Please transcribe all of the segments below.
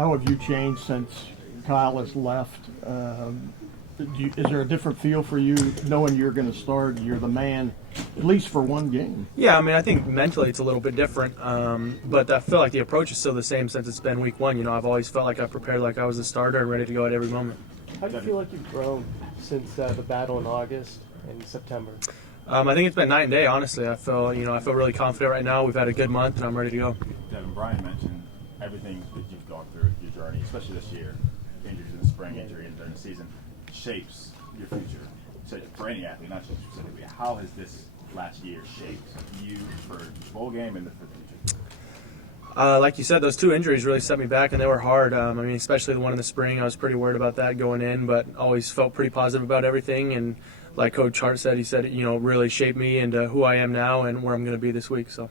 How have you changed since Kyle has left? Is there a different feel for you knowing you're going to start? You're the man, at least for one game. Yeah, I mean, I think mentally it's a little bit different, but I feel like the approach is still the same since it's been week one. You know, I've always felt like I've prepared like I was a starter and ready to go at every moment. How do you feel like you've grown since the battle in August and September? I think it's been night and day, honestly. I feel really confident right now. We've had a good month, and I'm ready to go. Devin Brown mentioned everything that you've gone through your journey, especially this year, injuries in the spring, injury during the season, shapes your future. So for any athlete, not just specifically, how has this last year shaped you for the bowl game and for the future? Like you said, those two injuries really set me back, and they were hard. I mean, especially the one in the spring. I was pretty worried about that going in, but always felt pretty positive about everything. And like Coach Hart said, he said, really shaped me into who I am now and where I'm going to be this week. So,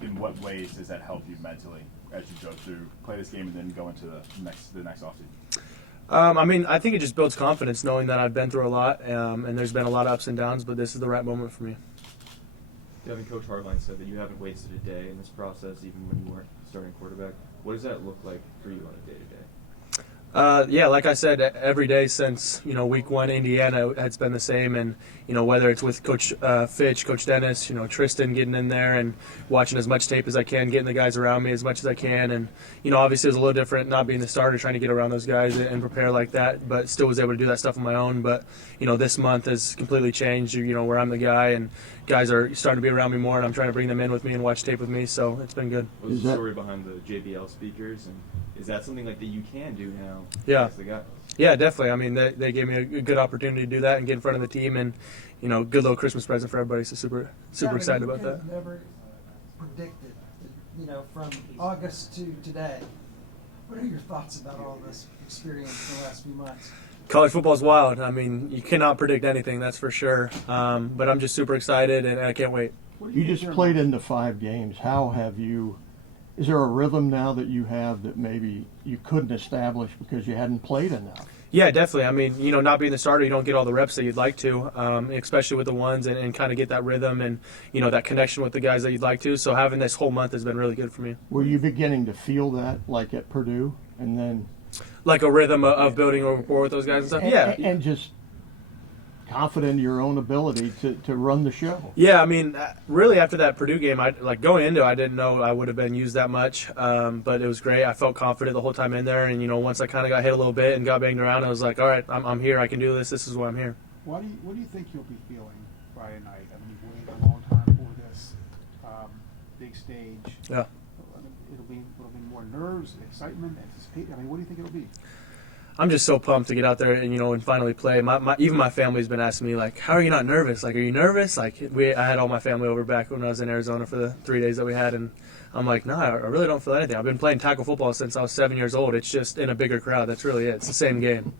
in what ways does that help you mentally as you go through, play this game, and then go into the next offseason? I mean, I think it just builds confidence knowing that I've been through a lot, and there's been a lot of ups and downs, but this is the right moment for me. Devin, Coach Hartline said that you haven't wasted a day in this process, even when you weren't starting quarterback. What does that look like for you on a day-to-day? Yeah, like I said, every day since week one, Indiana, it's been the same. And whether it's with Coach Fitch, Coach Dennis, Tristan getting in there and watching as much tape as I can, getting the guys around me as much as I can. And obviously it was a little different not being the starter, trying to get around those guys and prepare like that, but still was able to do that stuff on my own. But this month has completely changed. Where I'm the guy and guys are starting to be around me more, and I'm trying to bring them in with me and watch tape with me. So it's been good. What was the story behind the JBL speakers, and is that something like that you can do now? Yeah. As the guy? Yeah, definitely. I mean, they gave me a good opportunity to do that and get in front of the team, and good little Christmas present for everybody. So super excited about that. Never predicted, from August to today. What are your thoughts about all this experience in the last few months? College football is wild. I mean, you cannot predict anything, that's for sure. But I'm just super excited, and I can't wait. You just played into 5 games. How have you? Is there a rhythm now that you have that maybe you couldn't establish because you hadn't played enough? Yeah, definitely. I mean, not being the starter, you don't get all the reps that you'd like to, especially with the ones, and kind of get that rhythm and, that connection with the guys that you'd like to. So having this whole month has been really good for me. Were you beginning to feel that, like at Purdue, and then? Like a rhythm of building a rapport with those guys and stuff? Yeah. And just confident in your own ability to run the show. Yeah, I mean, really after that Purdue game, going into it, I didn't know I would have been used that much, but it was great. I felt confident the whole time in there, and once I kind of got hit a little bit and got banged around, I was like, all right, I'm here. I can do this. This is why I'm here. What do you think you'll be feeling Friday night? I mean, you've waited a long time for this big stage. Yeah. It'll be more nerves, excitement, anticipation. I mean, what do you think it'll be? I'm just so pumped to get out there and finally play. Even my family's been asking me, like, how are you not nervous? Like, are you nervous? Like, I had all my family over back when I was in Arizona for the 3 days that we had, and I'm like, no, I really don't feel anything. I've been playing tackle football since I was 7 years old. It's just in a bigger crowd. That's really it. It's the same game.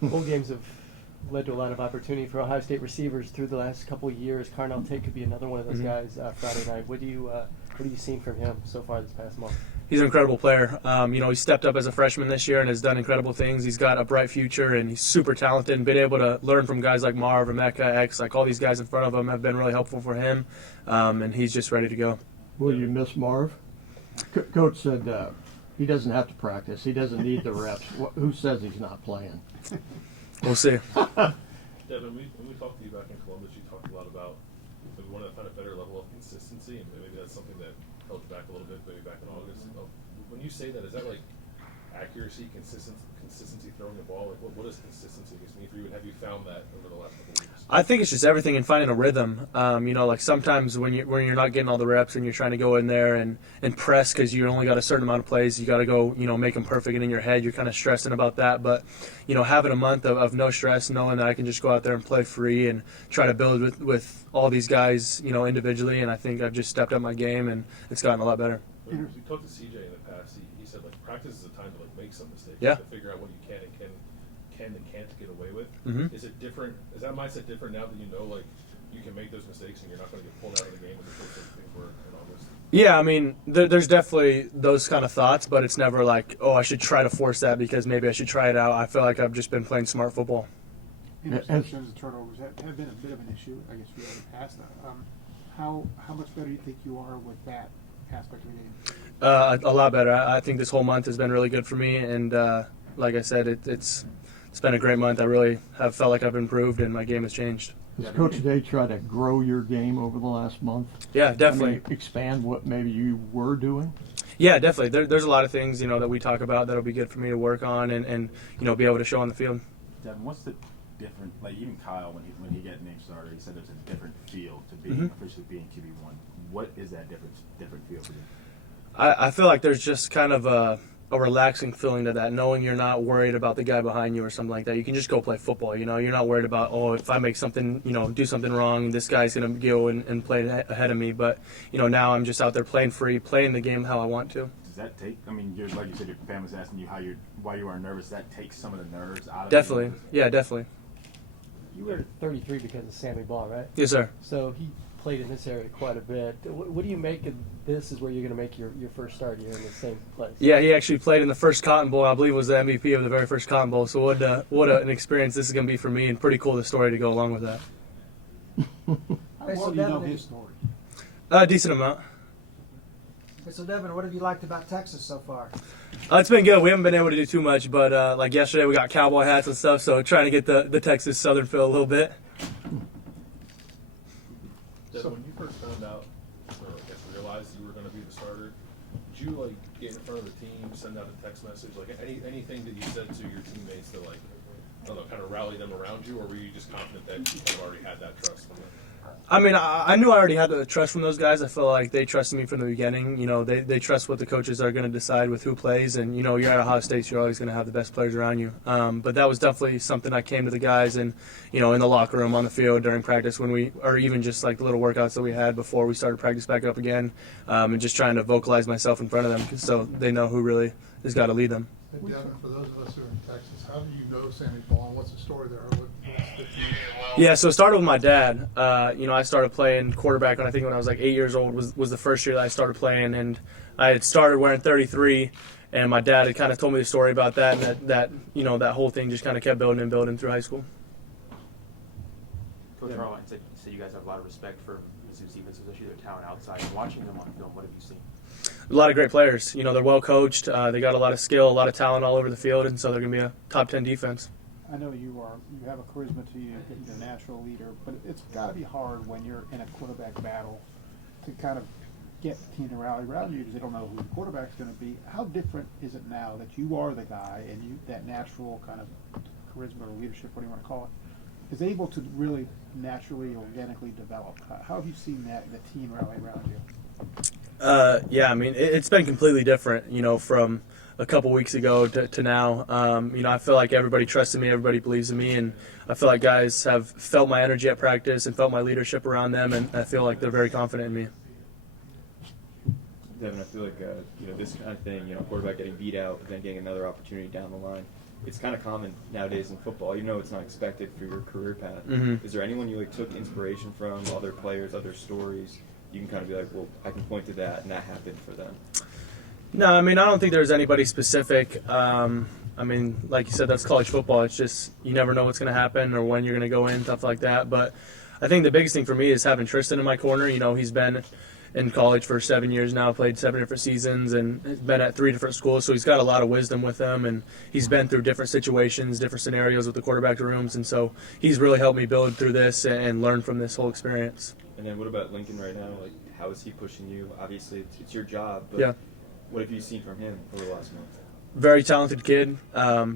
Bowl games have led to a lot of opportunity for Ohio State receivers through the last couple of years. Carnell Tate could be another one of those guys Friday night. What are you seeing from him so far this past month? He's an incredible player. He stepped up as a freshman this year and has done incredible things. He's got a bright future, and he's super talented and been able to learn from guys like Marv, Emeka, X, like all these guys in front of him have been really helpful for him, and he's just ready to go. Will you miss Marv? Coach said he doesn't have to practice. He doesn't need the reps. Who says he's not playing? We'll see. Devin, when we talked to you back in Columbus, you talked a lot about we want to find a better level of consistency, and maybe that's something that held you back a little bit, maybe back in August. When you say that, is that like accuracy, consistency throwing the ball? Like, what does consistency mean for you, and have you found that over the last couple of weeks? I think it's just everything and finding a rhythm. Like sometimes when you're not getting all the reps and you're trying to go in there and press because you only got a certain amount of plays, you got to go, make them perfect, and in your head you're kind of stressing about that. But having a month of no stress, knowing that I can just go out there and play free and try to build with all these guys, individually, and I think I've just stepped up my game and it's gotten a lot better. We talked to CJ in the past. He said practice is a time to make some mistakes. Yeah. To figure out what you can and can't get away with. Mm-hmm. Is it different? Is that mindset different now that you can make those mistakes and you're not going to get pulled out of the game as opposed to things were in August? Yeah, I mean, there's definitely those kind of thoughts, but it's never like, oh, I should try to force that because maybe I should try it out. I feel like I've just been playing smart football. Interceptions and turnovers have been a bit of an issue, I guess, for you in the past. How much better do you think you are with that aspect of the game? A lot better. I think this whole month has been really good for me, and like I said, it's been a great month. I really have felt like I've improved, and my game has changed. Has Coach Day try to grow your game over the last month? Yeah, definitely. I mean, expand what maybe you were doing? Yeah, definitely. There's a lot of things, that we talk about that'll be good for me to work on and be able to show on the field. Devin, what's the different? Like even Kyle, when he got named starter, he said there's a different feel to being officially being QB1. What is that different feel for you? I feel like there's just kind of a relaxing feeling to that, knowing you're not worried about the guy behind you or something like that. You can just go play football, You're not worried about, if I make something, do something wrong, this guy's going to go and play ahead of me. But, now I'm just out there playing free, playing the game how I want to. Does that take, like you said, your family's asking you why you are nervous. That takes some of the nerves out of Definitely. you? Yeah, definitely. You were 33 because of Sammy Ball, right? Yes, sir. So he played in this area quite a bit. What do you make of this is where you're going to make your first start here in the same place? Yeah, he actually played in the first Cotton Bowl. I believe was the MVP of the very first Cotton Bowl. So what an experience this is going to be for me, and pretty cool the story to go along with that. How Hey, so well do you know Devin, his story? A decent amount. So Devin, what have you liked about Texas so far? It's been good. We haven't been able to do too much, but like yesterday we got cowboy hats and stuff, so trying to get the Texas Southern feel a little bit. Devin, when you first found out, or I guess realized you were going to be the starter, did you get in front of the team, send out a text message, anything that you said to your teammates to I don't know, kind of rally them around you, or were you just confident that you kind of already had that trust from them? I mean, I knew I already had the trust from those guys. I feel like they trusted me from the beginning. They trust what the coaches are going to decide with who plays. And, you're at Ohio State, so you're always going to have the best players around you. But that was definitely something I came to the guys and, in the locker room, on the field, during practice, or even just the little workouts that we had before we started practice back up again, and just trying to vocalize myself in front of them so they know who really has got to lead them. And Devin, for those of us who are in Texas, how do you know Sammy Ball? What's the story there? What's the Yeah, so it started with my dad. I started playing quarterback when I was 8 years old was the first year that I started playing, and I had started wearing 33, and my dad had kind of told me the story about that, and that whole thing just kind of kept building and building through high school. Coach Harline said you guys have a lot of respect for Mizzou Stevens, especially their talent outside. Watching them on film, what have you seen? A lot of great players. They're well coached. They got a lot of skill, a lot of talent all over the field, and so they're going to be a top 10 defense. I know you have a charisma to you, you're a natural leader, but it's got to be hard when you're in a quarterback battle to kind of get the team to rally around you because they don't know who the quarterback's going to be. How different is it now that you are the guy and you that natural kind of charisma or leadership, what do you want to call it, is able to really naturally, organically develop? How have you seen the team rally around you? Yeah, I mean, it's been completely different, from a couple weeks ago to now. I feel like everybody trusted me, everybody believes in me, and I feel like guys have felt my energy at practice and felt my leadership around them, and I feel like they're very confident in me. Devin, I feel like this kind of thing, quarterback getting beat out, but then getting another opportunity down the line. It's kind of common nowadays in football, even though it's not expected for your career path. Mm-hmm. Is there anyone you took inspiration from, other players, other stories? You can kind of be like, well, I can point to that, and that happened for them. No, I mean, I don't think there's anybody specific. I mean, like you said, that's college football. It's just you never know what's going to happen or when you're going to go in, stuff like that. But I think the biggest thing for me is having Tristan in my corner. He's been in college for 7 years now, played 7 different seasons, and been at 3 different schools. So he's got a lot of wisdom with him, and he's been through different situations, different scenarios with the quarterback rooms. And so he's really helped me build through this and learn from this whole experience. And then what about Lincoln right now? How is he pushing you? Obviously, it's your job, but Yeah. What have you seen from him over the last month? Very talented kid.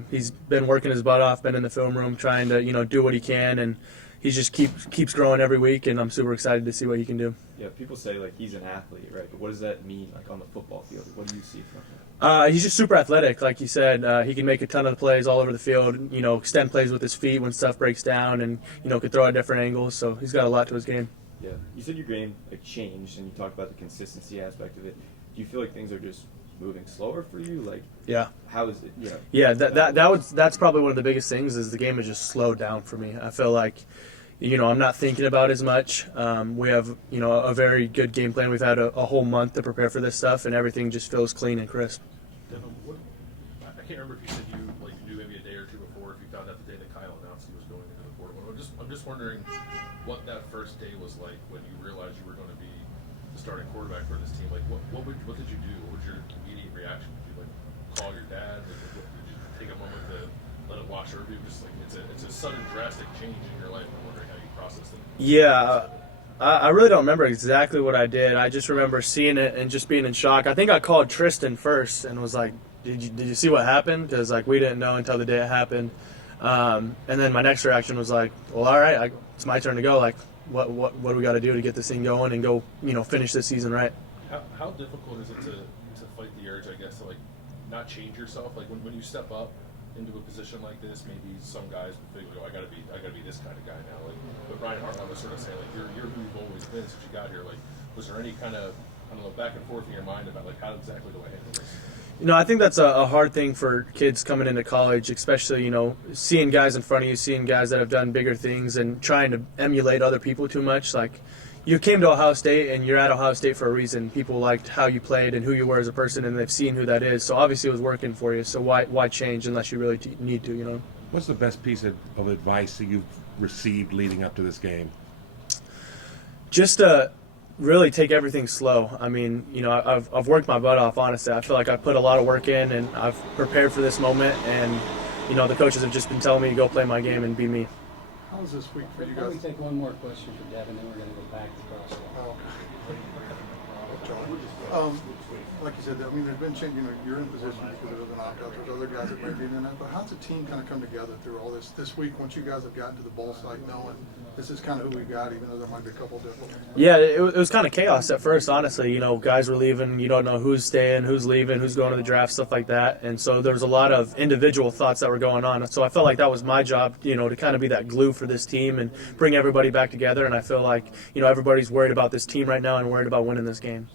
He's been working his butt off, been in the film room trying to do what he can, and he just keeps growing every week, and I'm super excited to see what he can do. Yeah, people say he's an athlete, right? But what does that mean on the football field? What do you see from him? He's just super athletic, like you said. He can make a ton of plays all over the field. Extend plays with his feet when stuff breaks down, and could throw at different angles. So he's got a lot to his game. Yeah, you said your game changed, and you talked about the consistency aspect of it. Do you feel like things are just moving slower for you? Yeah. How is it? Yeah. Yeah, that's probably one of the biggest things is the game has just slowed down for me. I feel like, I'm not thinking about as much. We have, a very good game plan. We've had a whole month to prepare for this stuff, and everything just feels clean and crisp. Devin, I can't remember if you said you knew maybe a day or two before, if you found out the day that Kyle announced he was going into the portal. I'm just wondering what that first day was like when you realized you were going to be the the starting quarterback for this team, like what did you do? What was your immediate reaction? Did you like call your dad? Like, did you take a moment to let it wash over you? Just like it's a sudden drastic change in your life. I'm wondering how you processed it. Yeah, I really don't remember exactly what I did. I just remember seeing it and just being in shock. I think I called Tristan first and was like, "Did you see what happened?" Because like we didn't know until the day it happened. And then my next reaction was like, "Well, all right, it's my turn to go. Like, what do we got to do to get this thing going and go, finish this season right?" How difficult is it to fight the urge, I guess, to like not change yourself? Like when you step up into a position like this, maybe some guys will think, "Oh, I gotta be this kind of guy now." Like, but Ryan Hartline was sort of saying, like, you're who you've always been since you got here. Like, was there any kind of, I don't know, back and forth in your mind about like how exactly do I handle this? I think that's a hard thing for kids coming into college, especially, seeing guys in front of you, seeing guys that have done bigger things and trying to emulate other people too much. Like, you came to Ohio State and you're at Ohio State for a reason. People liked how you played and who you were as a person, and they've seen who that is. So obviously it was working for you. So why change unless you really need to, What's the best piece of advice that you've received leading up to this game? Just really take everything slow. I mean, I've worked my butt off, honestly. I feel like I've put a lot of work in and I've prepared for this moment, and the coaches have just been telling me to go play my game and be me. How was this week for you Why don't guys? we take one more question for Devin, then we're going to go back to crosswalk. Like you said, I mean, there's been change. You're in position because there was an opt-out. There's other guys that might be in that. But how's the team kind of come together through all this week? Once you guys have gotten to the bowl site, knowing this is kind of who we got, even though there might be a couple different. Yeah, it was kind of chaos at first, honestly. Guys were leaving. You don't know who's staying, who's leaving, who's going to the draft, stuff like that. And so there was a lot of individual thoughts that were going on. So I felt like that was my job, to kind of be that glue for this team and bring everybody back together. And I feel like, everybody's worried about this team right now and worried about winning this game.